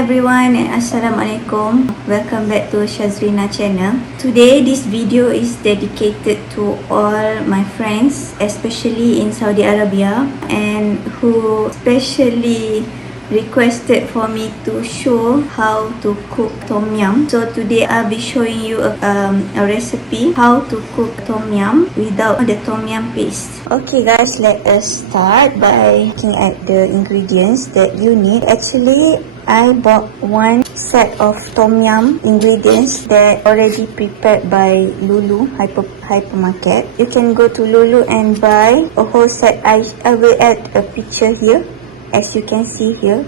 everyone and Assalamualaikum. Welcome back to Syazrina channel. Today this video is dedicated to all my friends, especially in Saudi Arabia, and who especially requested for me to show how to cook tom yum. So today I'll be showing you a recipe how to cook tom yum without the tom yum paste. Okay guys, let us start by looking at the ingredients that you need. Actually, I bought one set of tom yum ingredients that already prepared by Lulu hypermarket. You can go to Lulu and buy a whole set. I will add a picture here, as you can see here.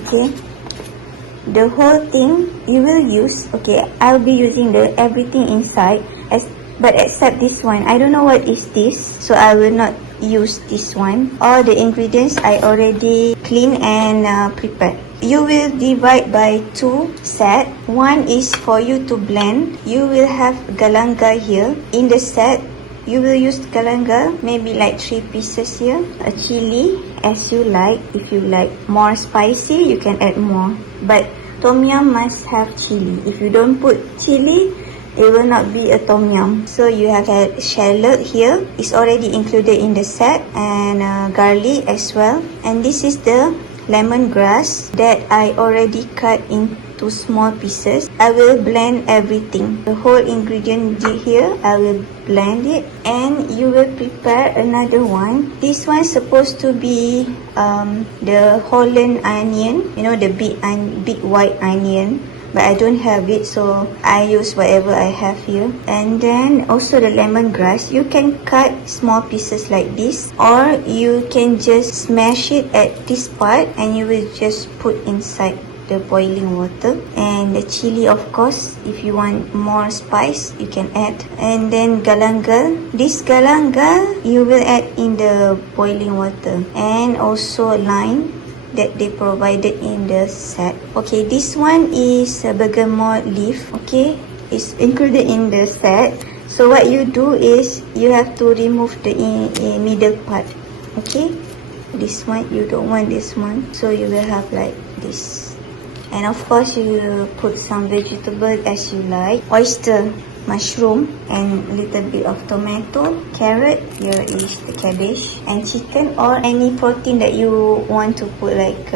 Okay, the whole thing you will use. Okay, I'll be using the everything inside, but except this one, I don't know what is this, so I will not use this one. All the ingredients I already clean and prepared. You will divide by two set. One is for you to blend. You will have galangal here in the set. You will use galangal, maybe like 3 pieces here. A chili as you like. If you like more spicy, you can add more. But tom yum must have chili. If you don't put chili, it will not be a tom yum. So you have shallot here. It's already included in the set, and garlic as well. And this is the lemongrass that I already cut into small pieces. I will blend everything. The whole ingredient here, I will blend it, and you will prepare another one. This one is supposed to be the Holland onion, you know, the big white onion, but I don't have it, so I use whatever I have here. And then also the lemongrass. You can cut small pieces like this, or you can just smash it at this part and you will just put inside the boiling water. And the chili, of course, if you want more spice, you can add. And then galangal. This galangal you will add in the boiling water. And also lime that they provided in the set. Okay, this one is a bergamot leaf. Okay, it's included in the set. So what you do is you have to remove the middle part. Okay, this one you don't want this one, so you will have like this. And of course you will put some vegetable as you like. Oyster, mushroom, and little bit of tomato, carrot, here is the cabbage, and chicken, or any protein that you want to put, like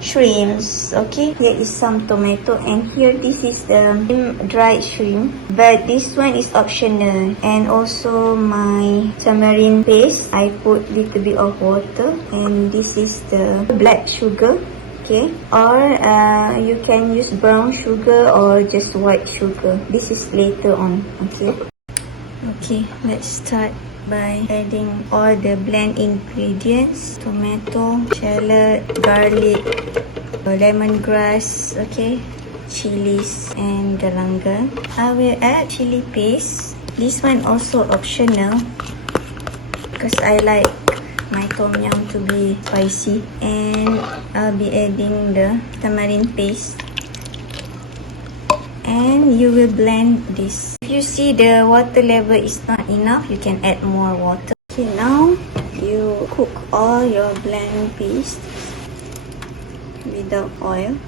shrimps. Okay, here is some tomato, and here this is the dried shrimp, but this one is optional. And also my tamarind paste, I put little bit of water, and this is the black sugar. Okay, or you can use brown sugar or just white sugar. This is later on. Okay, let's start by adding all the blend ingredients: tomato, shallot, garlic, lemongrass, okay, chilies, and galangal. I will add chili paste. This one also optional because I like my tom yum to be spicy. And I'll be adding the tamarind paste, and you will blend this. If you see the water level is not enough, you can add more water. Okay, now you cook all your blend paste without oil.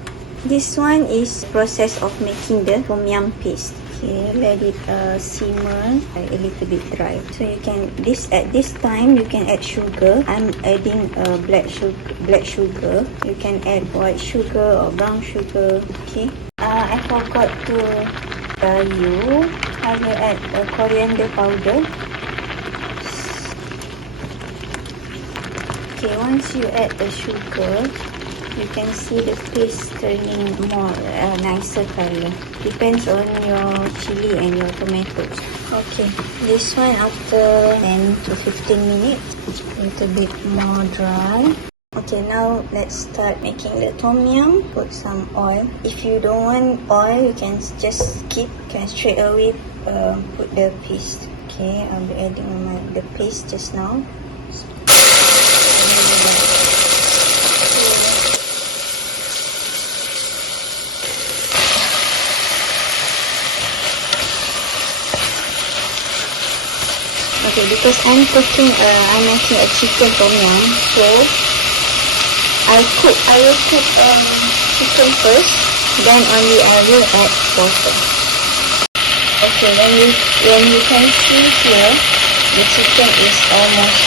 This one is process of making the tom yum paste. Okay, let it simmer a little bit dry. So you can at this time you can add sugar. I'm adding black sugar. You can add white sugar or brown sugar. Okay. I forgot to tell you. I will add coriander powder. Okay, once you add the sugar, you can see the paste turning more nicer color. Depends on your chili and your tomatoes. Okay, this one after 10 to 15 minutes, a little bit more dry. Okay, now let's start making the tom yum. Put some oil. If you don't want oil, you can just skip. You can straight away put the paste. Okay, I'll be adding the paste just now. Okay, because I'm making a chicken tom yum, so I will cook chicken first, then only I will add water. Okay, when you can see here, the chicken is almost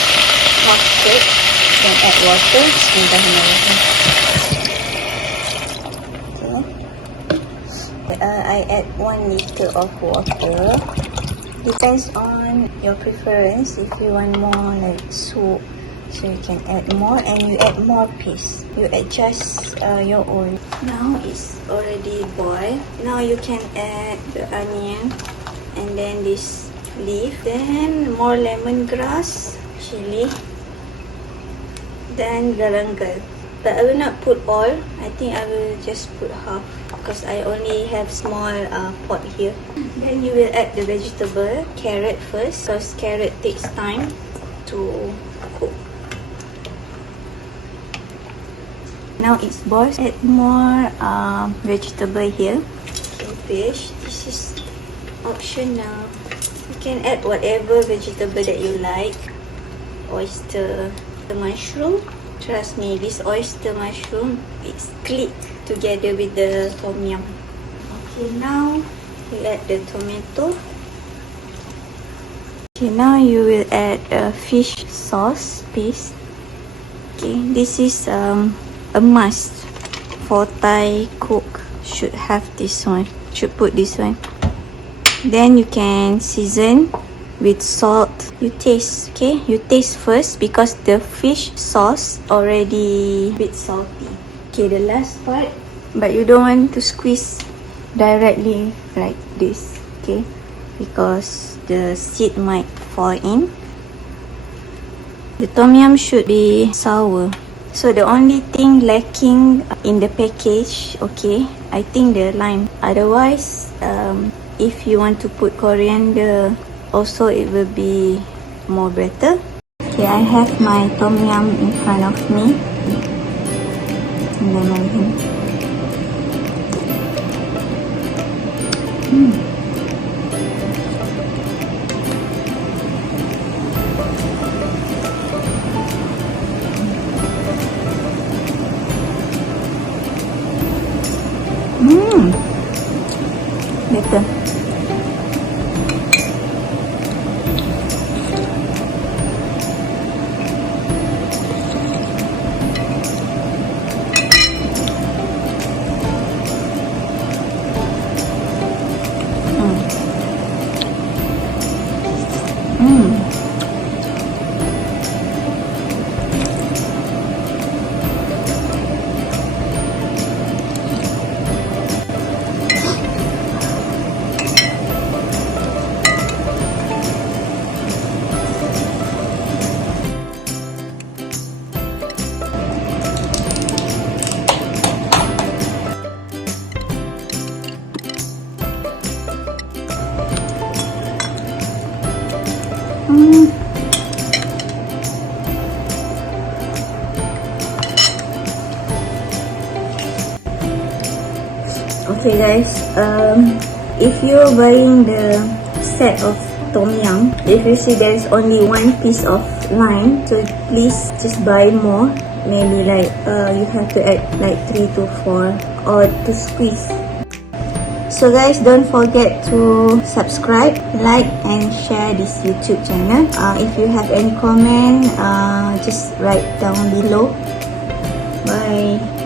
half cooked. Then add water. Okay. I add 1 liter of water. Depends on your preference. If you want more like soup, so you can add more, and you add more paste. You adjust your own. Now it's already boiled. Now you can add the onion and then this leaf, then more lemongrass, chili, then galangal. But I will not put all. I think I will just put half because I only have small pot here. Then you will add the vegetable, carrot first, because carrot takes time to cook. Now it's boiled. Add more vegetable here. Okay, fish. This is optional. You can add whatever vegetable that you like. Oyster, the mushroom. Trust me, this oyster mushroom, it's click together with the tom yum. Okay, now you add the tomato. Okay, now you will add a fish sauce paste. Okay, this is a must for Thai cook. Should have this one. Should put this one. Then you can season with salt. You taste, okay? You taste first because the fish sauce already a bit salty. Okay, the last part, but you don't want to squeeze directly like this, okay? Because the seed might fall in. The tom yum should be sour. So the only thing lacking in the package, okay, I think the lime. Otherwise, if you want to put coriander, also it will be more better. Okay, I have my tom yum in front of me. And then better. Okay guys, if you're buying the set of tom yum, if you see there's only one piece of lime, so please just buy more. Maybe like you have to add like 3 to 4 or to squeeze. So guys, don't forget to subscribe, like and share this YouTube channel. If you have any comment, just write down below. Bye.